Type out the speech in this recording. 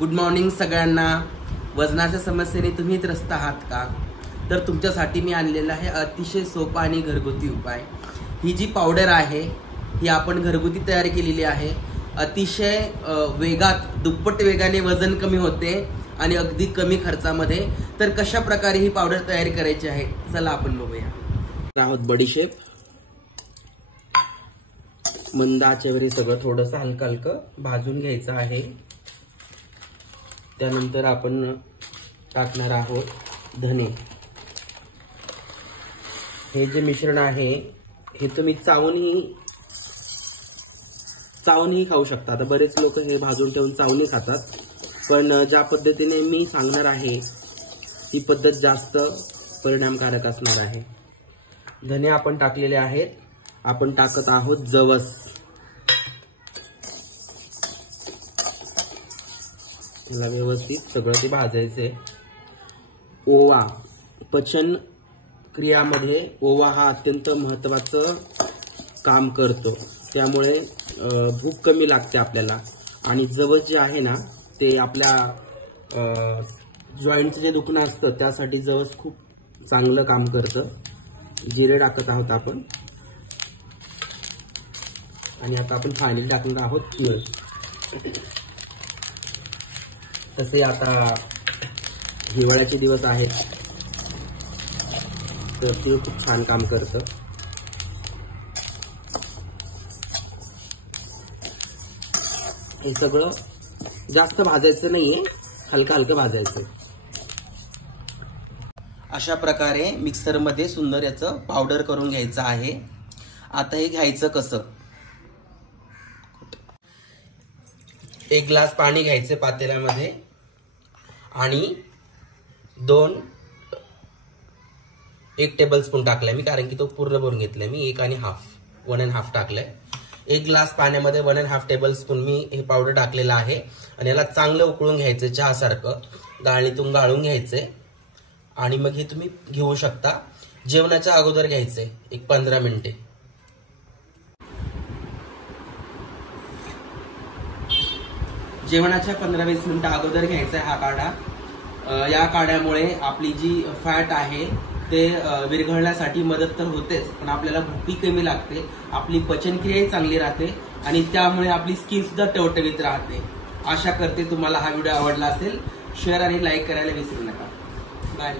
Good morning सगळ्यांना। वजनाच्या समस्येने तुम्ही त्रस्त आहात का? तर तुमच्यासाठी मी आणलेला आहे अतिशय सोपा आणि घरगुती उपाय। ही जी पावडर आहे ही आपण घरगुती तयार केलेली आहे। अतिशय वेगात दुप्पट वेगाने वजन कमी होते आणि अगदी कमी खर्चामध्ये। तर कशा प्रकारे ही पावडर तयार करायची आहे चला आपण बघूया। आहोत बडीशेप, मंद आचेवर सगळं थोडंसं हलकं हलकं भाजून घ्यायचं आहे। त्यानंतर आपण टाकणार आहोत धने। हे जे मिश्रण आहे हे तुम्ही चावूनही खाऊ शकता। आता बरेच लोक हे भाजून ठेवून चावून खातात, पण ज्या पद्धतीने मी सांगणार आहे ती पद्धत जास्त परिणामकारक असणार आहे। धने आपण टाकलेले आहेत। आपण टाकत आहोत जवस। याला व्यवस्थित सगळं ते भाजायचे। ओवा, पचन क्रियामध्ये ओवा हा अत्यंत महत्त्वाचं काम करतो, त्यामुळे भूक कमी लागते आपल्याला। आणि जवस जे आहे ना ते आपल्या जॉईंटचं जे दुखणं असतं त्यासाठी जवस खूप चांगलं काम करतं। जिरे टाकत आहोत आपण, आणि आता आपण फायनली टाकणार आहोत तीळ। तसे आता हिवाळ्याचे दिवस आहेत तर तीळ खूप छान काम करतं। हे सगळं जास्त भाजायचं नाहीये, हलकं हलकं भाजायचं। अशा प्रकारे मिक्सर मध्ये सुंदर याचं पावडर करून घ्यायचं आहे। आता हे घ्यायचं कसं? एक ग्लास पाणी घ्यायचे पातेल्यामध्ये आणि 1 टेबलस्पून टाकलाय मी, कारण की तो पूर्ण भरून घेतलाय मी। 1.5 टाकलाय। 1 ग्लास पाण्यामध्ये 1.5 टेबलस्पून मी हे पावडर टाकलेलं आहे। आणि याला चांगलं उकळून घ्यायचं, चहासारखं गाळणीतून गाळून घ्यायचे। आणि मग हे तुम्ही घेऊ शकता। जेवणाच्या अगोदर घ्यायचे, एक 15 मिनिटे। जेवणाच्या 15-20 मिनिटं अगोदर घ्यायचा हा काढा। या काढ्यामुळे आपली जी फॅट आहे ते विरघळण्यासाठी मदत तर होतेच, पण आपल्याला भूकही कमी लागते, आपली पचनक्रियाही चांगली राहते आणि त्यामुळे आपली स्किन सुद्धा टवटवीत राहते। आशा करते तुम्हाला हा व्हिडिओ आवडला असेल। शेअर आणि लाईक करायला विसरू नका। बाय।